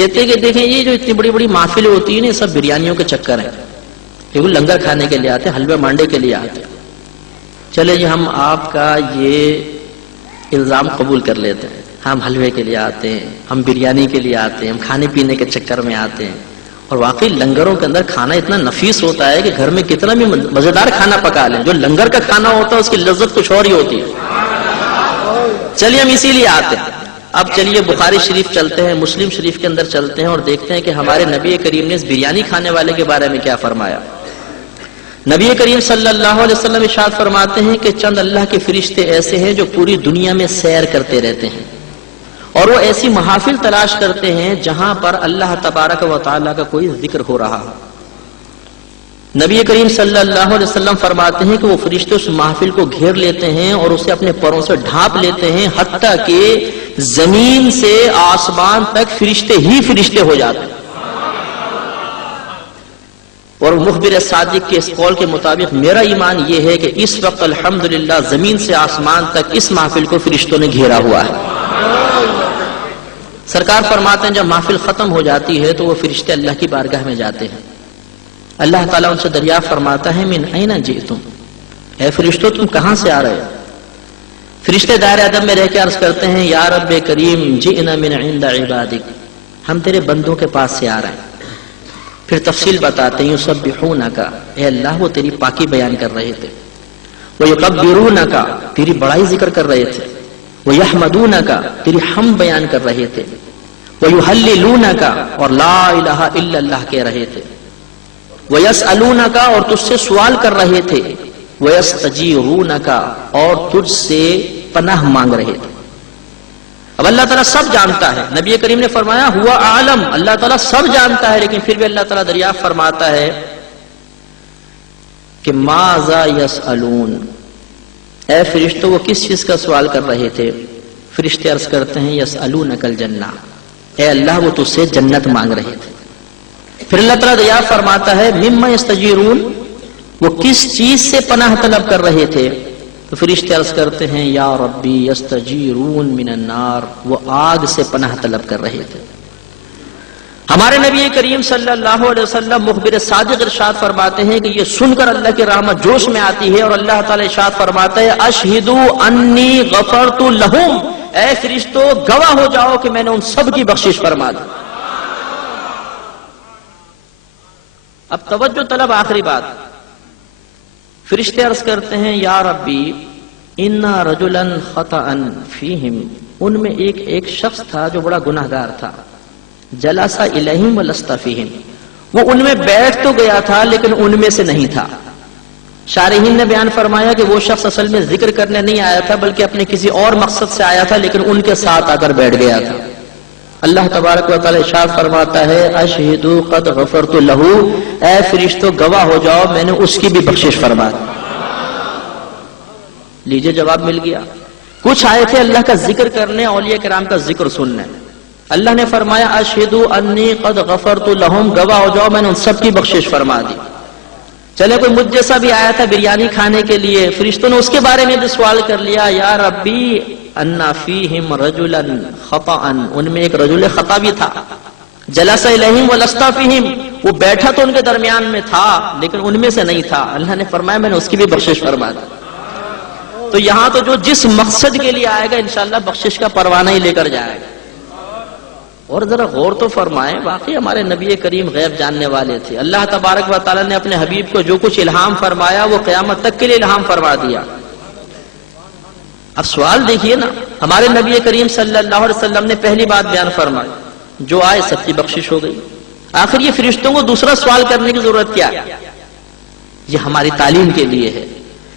کہتے ہیں کہ دیکھیں یہ جو اتنی بڑی بڑی محفلیں ہوتی ہیں نا، سب بریانیوں کے چکر ہیں، یہ لنگر کھانے کے لیے آتے ہیں، حلوے مانڈے کے لیے آتے ہیں۔ چلے جی ہم آپ کا یہ الزام قبول کر لیتے ہیں، ہم حلوے کے لیے آتے ہیں، ہم بریانی کے لیے آتے ہیں، ہم کھانے پینے کے چکر میں آتے ہیں، اور واقعی لنگروں کے اندر کھانا اتنا نفیس ہوتا ہے کہ گھر میں کتنا بھی مزیدار کھانا پکا لیں، جو لنگر کا کھانا ہوتا ہے اس کی لذت کچھ اور ہی ہوتی ہے۔ چلیے ہم اسی لیے آتے ہیں۔ اب چلیے بخاری شریف چلتے ہیں، مسلم شریف کے اندر چلتے ہیں اور دیکھتے ہیں کہ ہمارے نبی کریم نے اس بریانی کھانے والے کے بارے میں کیا فرمایا۔ نبی کریم صلی اللہ علیہ وسلم ارشاد فرماتے ہیں کہ چند اللہ کے فرشتے ایسے ہیں جو پوری دنیا میں سیر کرتے رہتے ہیں، اور وہ ایسی محافل تلاش کرتے ہیں جہاں پر اللہ تبارک و تعالیٰ کا کوئی ذکر ہو رہا ہو۔ نبی کریم صلی اللہ علیہ وسلم فرماتے ہیں کہ وہ فرشتے اس محفل کو گھیر لیتے ہیں اور اسے اپنے پروں سے ڈھانپ لیتے ہیں، حتیٰ کہ زمین سے آسمان تک فرشتے ہی فرشتے ہو جاتے ہیں۔ اور مخبر صادق کے اس قول کے مطابق میرا ایمان یہ ہے کہ اس وقت الحمدللہ زمین سے آسمان تک اس محفل کو فرشتوں نے گھیرا ہوا ہے۔ سرکار فرماتے ہیں جب محفل ختم ہو جاتی ہے تو وہ فرشتے اللہ کی بارگاہ میں جاتے ہیں، اللہ تعالیٰ ان سے دریافت فرماتا ہے من این جئتم، اے فرشتوں تم کہاں سے آ رہے ہو؟ فرشتے دائرہ ادب میں رہ کے عرض کرتے ہیں یا رب کریم جئنا من عند عبادک، ہم تیرے بندوں کے پاس سے آ رہے ہیں۔ پھر تفصیل بتاتے ہیں یسبحونک، اے اللہ وہ تیری پاکی بیان کر رہے تھے، ویکبرونک تیری بڑائی ذکر کر رہے تھے، ویحمدونک تیری حمد بیان کر رہے تھے، ویہللونک اور لا الہ الا اللہ کہہ رہے تھے، ویسألونک اور تجھ سے سوال کر رہے تھے، ویستجیرونک اور تجھ سے پناہ مانگ رہے تھے۔ اب اللہ تعالیٰ سب جانتا ہے، نبی کریم نے فرمایا ہوا عالم، اللہ تعالیٰ سب جانتا ہے، لیکن پھر بھی اللہ تعالیٰ دریافت فرماتا ہے کہ ماذا یسألون، اے فرشتوں وہ کس چیز کا سوال کر رہے تھے؟ فرشتے عرض کرتے ہیں یسألونک الجنہ، اے اللہ وہ تجھ سے جنت مانگ رہے تھے۔ پھر اللہ تعالیٰ دریافت فرماتا ہے مما یستجیرون، وہ کس چیز سے پناہ طلب کر رہے تھے؟ تو فرشتے عرض کرتے ہیں یا ربی یستجیرون من النار، وہ آگ سے پناہ طلب کر رہے تھے۔ ہمارے نبی کریم صلی اللہ علیہ وسلم مخبر صادق ارشاد فرماتے ہیں کہ یہ سن کر اللہ کی رحمت جوش میں آتی ہے اور اللہ تعالی ارشاد فرماتا ہے اشہدو انی غفرت لہم، اے فرشتوں گواہ ہو جاؤ کہ میں نے ان سب کی بخشش فرما دی۔ اب توجہ طلب آخری بات، فرشتے عرض کرتے ہیں یا ربی انا رجلا خطأ فیہم، ان میں ایک شخص تھا جو بڑا گناہگار تھا، جلس الیہم ولست فیہم، وہ ان میں بیٹھ تو گیا تھا لیکن ان میں سے نہیں تھا۔ شارحین نے بیان فرمایا کہ وہ شخص اصل میں ذکر کرنے نہیں آیا تھا بلکہ اپنے کسی اور مقصد سے آیا تھا، لیکن ان کے ساتھ آ کر بیٹھ گیا تھا۔ اللہ تبارک و تعالی ارشاد فرماتا ہے اشہدوا قد غفرت لہ، اے فرشتوں گواہ ہو جاؤ میں نے اس کی بھی بخشش فرما دی۔ لیجئے جواب مل گیا۔ کچھ آئے تھے اللہ کا ذکر کرنے، اولیاء کرام کا ذکر سننے، اللہ نے فرمایا اشہدوا انی قد غفرت لہم، گواہ ہو جاؤ میں نے ان سب کی بخشش فرما دی۔ چلے کوئی مجھ جیسا بھی آیا تھا بریانی کھانے کے لیے، فرشتوں نے اس کے بارے میں بھی سوال کر لیا یا ربی انا فیہم رجلا خطأ، ان میں ایک رجل خطا بھی تھا، جلس الیہم ولست فیہم، وہ بیٹھا تو ان کے درمیان میں تھا لیکن ان میں سے نہیں تھا، اللہ نے فرمایا میں نے اس کی بھی بخشش فرما دی۔ تو یہاں تو جو جس مقصد کے لیے آئے گا انشاءاللہ بخشش کا پروانہ ہی لے کر جائے گا۔ اور ذرا غور تو فرمائیں، واقعی ہمارے نبی کریم غیب جاننے والے تھے، اللہ تبارک و تعالیٰ نے اپنے حبیب کو جو کچھ الہام فرمایا وہ قیامت تک کے لیے الہام فرما دیا۔ اب سوال دیکھیے نا، ہمارے نبی کریم صلی اللہ علیہ وسلم نے پہلی بات بیان فرمائی، جو آئے سب کی بخشش ہو گئی۔ آخر یہ فرشتوں کو دوسرا سوال کرنے کی ضرورت کیا ہے؟ یہ ہماری تعلیم کے لیے ہے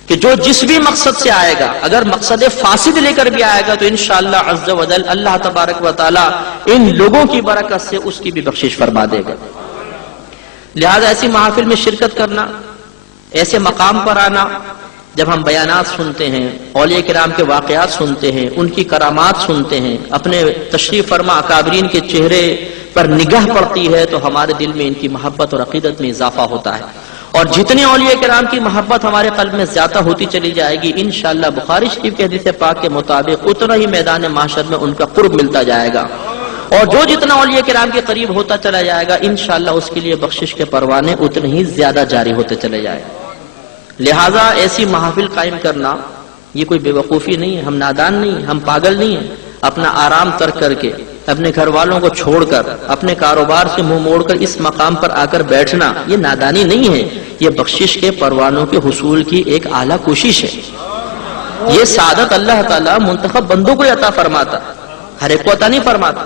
کہ جو جس بھی مقصد سے آئے گا، اگر مقصد فاسد لے کر بھی آئے گا تو انشاءاللہ عز و جل اللہ تبارک و تعالی ان لوگوں کی برکت سے اس کی بھی بخشش فرما دے گا۔ لہذا ایسی محافل میں شرکت کرنا، ایسے مقام پر آنا، جب ہم بیانات سنتے ہیں، اولیاء کرام کے واقعات سنتے ہیں، ان کی کرامات سنتے ہیں، اپنے تشریف فرما اکابرین کے چہرے پر نگاہ پڑتی ہے تو ہمارے دل میں ان کی محبت اور عقیدت میں اضافہ ہوتا ہے، اور جتنے اولیاء کرام کی محبت ہمارے قلب میں زیادہ ہوتی چلی جائے گی انشاءاللہ بخاری شریف کے حدیث پاک کے مطابق اتنا ہی میدان محشر میں ان کا قرب ملتا جائے گا، اور جو جتنا اولیاء کرام کے قریب ہوتا چلا جائے گا انشاءاللہ اس کے لیے بخشش کے پروانے اتنے ہی زیادہ جاری ہوتے چلے جائیں گے۔ لہٰذا ایسی محافل قائم کرنا یہ کوئی بے وقوفی نہیں ہے، ہم نادان نہیں ہیں، ہم پاگل نہیں ہیں۔ اپنا آرام ترک کر کے، اپنے گھر والوں کو چھوڑ کر، اپنے کاروبار سے منہ موڑ کر اس مقام پر آ کر بیٹھنا یہ نادانی نہیں ہے، یہ بخشش کے پروانوں کے حصول کی ایک اعلیٰ کوشش ہے۔ یہ سعادت اللہ تعالیٰ منتخب بندوں کو عطا فرماتا، ہر ایک کو عطا نہیں فرماتا۔